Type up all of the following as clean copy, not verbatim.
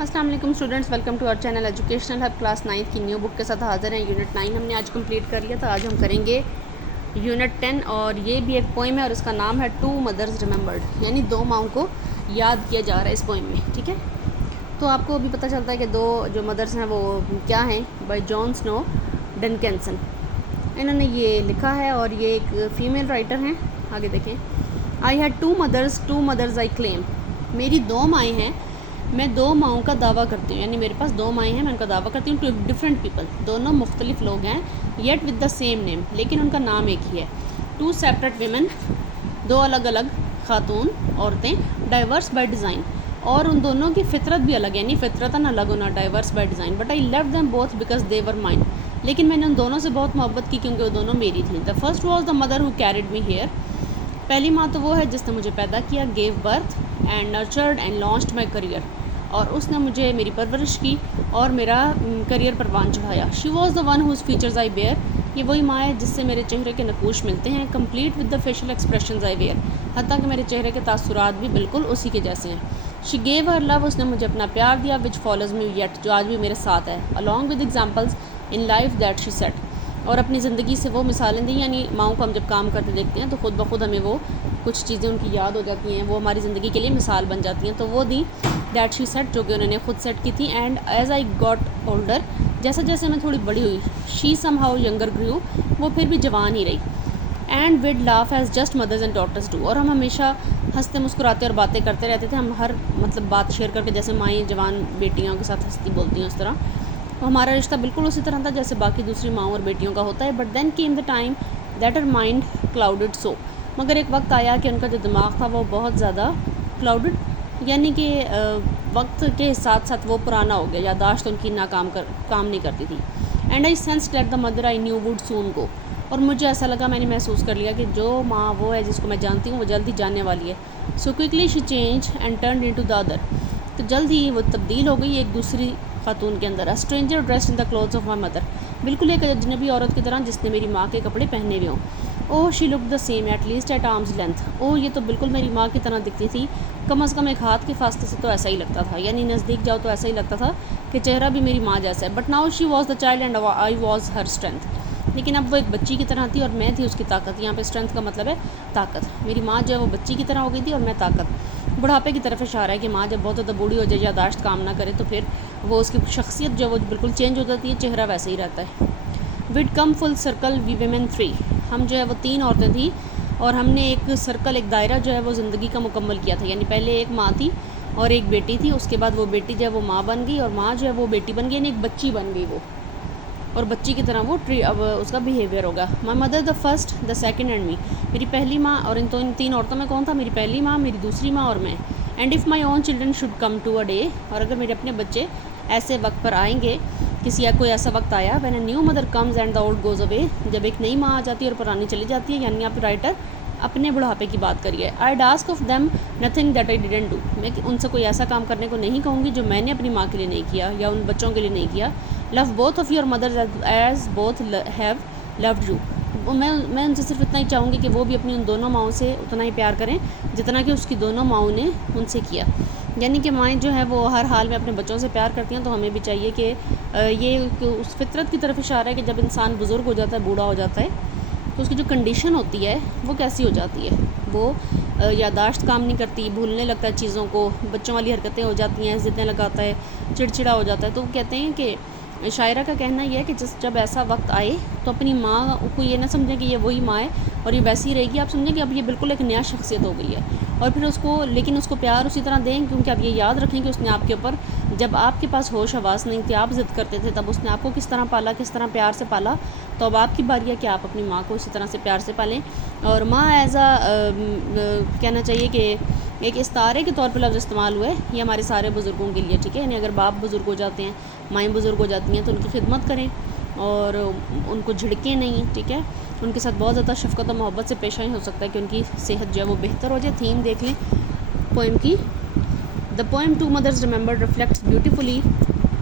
السلام علیکم students, welcome to our channel educational hub class 9 کی نیو بک کے ساتھ حاضر ہیں۔ یونٹ 9 ہم نے آج کمپلیٹ کر لیا تھا۔ آج ہم کریں گے یونٹ 10 اور یہ بھی ایک پوئم ہے اور اس کا نام ہے ٹو مدرز ریممبرڈ، یعنی دو ماؤں کو یاد کیا جا رہا ہے اس پوئم میں، ٹھیک ہے۔ تو آپ کو ابھی پتہ چلتا ہے کہ دو جو مدرز ہیں وہ کیا ہیں، بائی جان سنو ڈنکنسن، انہوں نے یہ لکھا ہے اور یہ ایک فیمیل رائٹر ہیں۔ آگے دیکھیں، آئی ہیڈ ٹو مدرز آئی کلیم، میری دو مائیں ہیں، میں دو ماؤں کا دعویٰ کرتی ہوں، یعنی میرے پاس دو مائیں ہیں، میں ان کا دعویٰ کرتی ہوں۔ ٹو ڈفرینٹ پیپل، دونوں مختلف لوگ ہیں، yet with the same name, لیکن ان کا نام ایک ہی ہے۔ ٹو سیپریٹ ویمن، دو الگ الگ خاتون عورتیں، ڈائیورس بائی ڈیزائن، اور ان دونوں کی فطرت بھی الگ ہے، یعنی فطرتاً الگ ہونا، diverse by design. But I love them both because they were mine, لیکن میں نے ان دونوں سے بہت محبت کی کیونکہ وہ دونوں میری تھیں۔ The first was the mother who carried me here, پہلی ماں تو وہ ہے جس نے مجھے پیدا کیا، gave birth and nurtured and launched my career, اور اس نے مجھے میری پرورش کی اور میرا کریئر پروان چڑھایا۔ She was the one whose features I bear, یہ وہی ماں ہے جس سے میرے چہرے کے نقوش ملتے ہیں، complete with the facial expressions I where, حتیٰ کہ میرے چہرے کے تاثرات بھی بالکل اسی کے جیسے ہیں۔ شی گیو ہر لو، اس نے مجھے اپنا پیار دیا، وچ فالوز می یٹ، جو آج بھی میرے ساتھ ہے، along with examples in life that she set، اور اپنی زندگی سے وہ مثالیں دیں، یعنی ماؤں کو ہم جب کام کرتے دیکھتے ہیں تو خود بخود ہمیں وہ کچھ چیزیں ان کی یاد ہو جاتی ہیں، وہ ہماری زندگی کے لیے مثال بن جاتی ہیں، تو وہ دیں دیٹ شی سیٹ، جو کہ انہوں نے خود سیٹ کی تھی۔ And as I got older, جیسے جیسے میں تھوڑی بڑی ہوئی، شی سم ہاؤ ینگر گریو، وہ پھر بھی جوان ہی رہی۔ And we'd laugh as just mothers and daughters do, اور ہم ہمیشہ ہنستے مسکراتے اور باتیں کرتے رہتے تھے، ہم ہر بات شیئر کر کے، جیسے مائیں جوان بیٹیوں کے ساتھ ہنستی بولتی ہیں اس طرح، ہمارا رشتہ بالکل اسی طرح تھا جیسے باقی دوسری ماؤں اور بیٹیوں کا ہوتا ہے۔ But then came the time that her mind clouded so, مگر ایک وقت آیا کہ ان کا جو دماغ تھا وہ بہت زیادہ کلاؤڈڈ، یعنی کہ وقت کے ساتھ ساتھ وہ پرانا ہو گیا، یادداشت ان کی کام نہیں کرتی تھی۔ And I sense that the mother I knew would soon go, اور مجھے ایسا لگا، میں نے محسوس کر لیا کہ جو ماں وہ ہے جس کو میں جانتی ہوں وہ جلد ہی جانے والی ہے۔ So quickly she change and turned into the other, تو جلد ہی وہ تبدیل ہو گئی ایک دوسری خاتون کے اندر۔ Stranger dressed in the clothes of my mother, بالکل ایک اجنبی عورت کی طرح جس نے میری ماں کے کپڑے پہنے ہوئے ہوں۔ Oh she look the same at least at arm's length, اوہ یہ تو بالکل میری ماں کی طرح دکھتی تھی، کم از کم ایک ہاتھ کے فاصلے سے تو ایسا ہی لگتا تھا، یعنی نزدیک جاؤ تو ایسا ہی لگتا تھا کہ چہرہ بھی میری ماں جیسا ہے۔ But now she was the child and I was Hare strength, لیکن اب وہ ایک بچی کی طرح تھی اور میں تھی اس کی طاقت۔ یہاں پہ اسٹرینتھ کا مطلب ہے طاقت، میری ماں جو ہے وہ بچی کی طرح ہو گئی تھی اور میں طاقت۔ بڑھاپے کی طرف اشارہ ہے کہ ماں جب بہت زیادہ بوڑھی ہو جائے، یادداشت کام نہ کرے، تو پھر وہ اس کی شخصیت جو ہے وہ بالکل چینج ہو جاتی ہے، چہرہ ویسے ہی رہتا ہے۔ We'd come full circle we women 3، ہم جو ہے وہ 3 عورتیں تھیں اور ہم نے ایک سرکل، ایک دائرہ جو ہے وہ زندگی کا مکمل کیا تھا، یعنی پہلے ایک ماں تھی اور ایک بیٹی تھی، اس کے بعد وہ بیٹی جو ہے وہ ماں بن گئی اور ماں جو ہے وہ بیٹی بن گئی، یعنی ایک بچی بن گئی وہ، اور بچی کی طرح وہ اب اس کا بیہیویئر ہوگا۔ My mother the first the second and me, میری پہلی ماں، اور ان 3 عورتوں میں کون تھا؟ میری پہلی ماں، میری دوسری ماں اور میں۔ And if my own children should come to a day, اور اگر میرے اپنے بچے ایسے وقت پر آئیں گے، کوئی ایسا وقت آیا، when a new mother comes and the old goes away, جب ایک نئی ماں آ جاتی ہے اور پرانی چلی جاتی ہے، یعنی آپ رائٹر اپنے بڑھاپے کی بات کریے۔ I ask of them nothing that I didn't do, میں ان سے کوئی ایسا کام کرنے کو نہیں کہوں گی جو میں نے اپنی ماں کے لیے نہیں کیا یا ان بچوں کے لیے نہیں کیا۔ Love both of your mothers as both have loved you, میں ان سے صرف اتنا ہی چاہوں گی کہ وہ بھی اپنی ان دونوں ماؤں سے اتنا ہی پیار کریں جتنا کہ اس کی دونوں ماؤں نے ان سے کیا، یعنی کہ مائیں جو ہے وہ ہر حال میں اپنے بچوں سے پیار کرتی ہیں، تو ہمیں بھی چاہیے کہ یہ اس فطرت کی طرف اشارہ ہے کہ جب انسان بزرگ ہو جاتا ہے، بوڑھا ہو جاتا ہے، تو اس کی جو کنڈیشن ہوتی ہے وہ کیسی ہو جاتی ہے، وہ یادداشت کام نہیں کرتی، بھولنے لگتا ہے چیزوں کو، بچوں والی حرکتیں ہو جاتی ہیں، ضدیں لگاتا ہے، چڑچڑا ہو جاتا ہے۔ تو وہ کہتے ہیں کہ شاعرہ کا کہنا یہ ہے کہ جب ایسا وقت آئے تو اپنی ماں کو یہ نہ سمجھیں کہ یہ وہی ماں ہے اور یہ ویسی رہے گی، آپ سمجھیں کہ اب یہ بالکل ایک نیا شخصیت ہو گئی ہے، اور پھر لیکن اس کو پیار اسی طرح دیں، کیونکہ آپ یہ یاد رکھیں کہ اس نے آپ کے اوپر، جب آپ کے پاس ہوش حواس نہیں تھی، آپ ضد کرتے تھے، تب اس نے آپ کو کس طرح پالا، کس طرح پیار سے پالا، تو اب آپ کی باری ہے کہ آپ اپنی ماں کو اسی طرح سے پیار سے پالیں۔ اور ماں ایز کہنا چاہیے کہ ایک استعارے کے طور پہ لفظ استعمال ہوئے، یہ ہمارے سارے بزرگوں کے لیے، ٹھیک ہے، یعنی اگر باپ بزرگ ہو جاتے ہیں، مائیں بزرگ ہو جاتی ہیں، تو ان کی خدمت کریں اور ان کو جھڑکیں نہیں، ٹھیک ہے، ان کے ساتھ بہت زیادہ شفقت و محبت سے پیش آئیں، ہو سکتا ہے کہ ان کی صحت جو ہے وہ بہتر ہو جائے۔ تھیم دیکھ لیں پوئم کی۔ The poem two mothers remembered reflects beautifully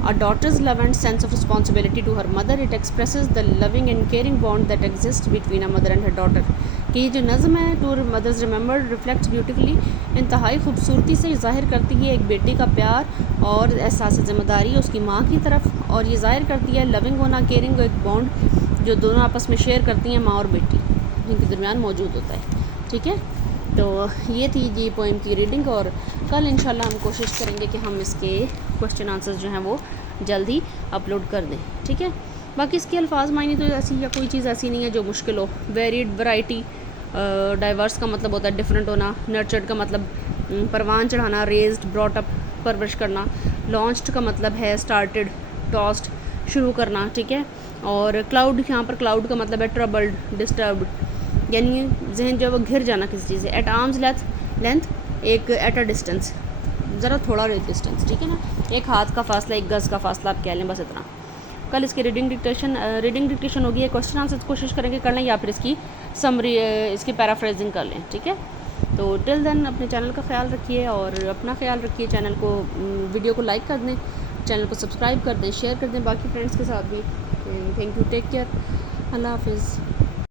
a daughter's love and sense of responsibility to her mother. It expresses the loving and caring bond that exists between a mother and her daughter. کہ یہ جو نظم ہے two mothers remembered reflects beautifully, انتہائی خوبصورتی سے ظاہر کرتی ہے ایک بیٹی کا پیار اور احساس ذمہ داری اس کی ماں کی طرف، اور یہ ظاہر کرتی ہے لونگ ہونا، کیئرنگ، ایک بانڈ جو دونوں آپس میں شیئر کرتی ہیں، ماں اور بیٹی جن کے درمیان موجود ہوتا ہے. ٹھیک ہے، تو یہ تھی جی پوئم کی ریڈنگ، اور کل انشاءاللہ ہم کوشش کریں گے کہ ہم اس کے کوشچن آنسرز جو ہیں وہ جلدی اپلوڈ کر دیں. ٹھیک ہے، باقی اس کے الفاظ معنی تو ایسی یا کوئی چیز ایسی نہیں ہے جو مشکل ہو. ویریڈ، ورائٹی، ڈائیورس کا مطلب ہوتا ہے ڈفرینٹ ہونا. نرچرڈ کا مطلب پروان چڑھانا، ریزڈ، براٹ اپ، پرورش کرنا. لانچڈ کا مطلب ہے اسٹارٹڈ، ٹاسڈ، شروع کرنا. ٹھیک ہے، اور کلاؤڈ، یہاں پر کلاؤڈ کا مطلب ہے ٹربلڈ، ڈسٹربڈ، یعنی ذہن جو ہے وہ گھر جانا کسی چیز سے. ایٹ آرمز لینتھ، ایک ایٹ اے ڈسٹینس، ذرا تھوڑا ڈسٹینس. ٹھیک ہے نا، ایک ہاتھ کا فاصلہ، ایک گز کا فاصلہ آپ کہہ لیں، بس اتنا. کل اس کی ریڈنگ ڈکٹیشن ہوگی. ہے کوشچن آنسر کوشش کریں کہ کر لیں یا پھر اس کی سمری، اس کی پیرافریزنگ کر لیں. ٹھیک ہے، تو ٹل دین اپنے چینل کا خیال رکھیے اور اپنا خیال رکھیے. چینل کو، ویڈیو کو لائک کر دیں، چینل کو سبسکرائب کر دیں، شیئر کر دیں باقی فرینڈس کے ساتھ بھی. تھینک یو، ٹیک کیئر، اللہ حافظ.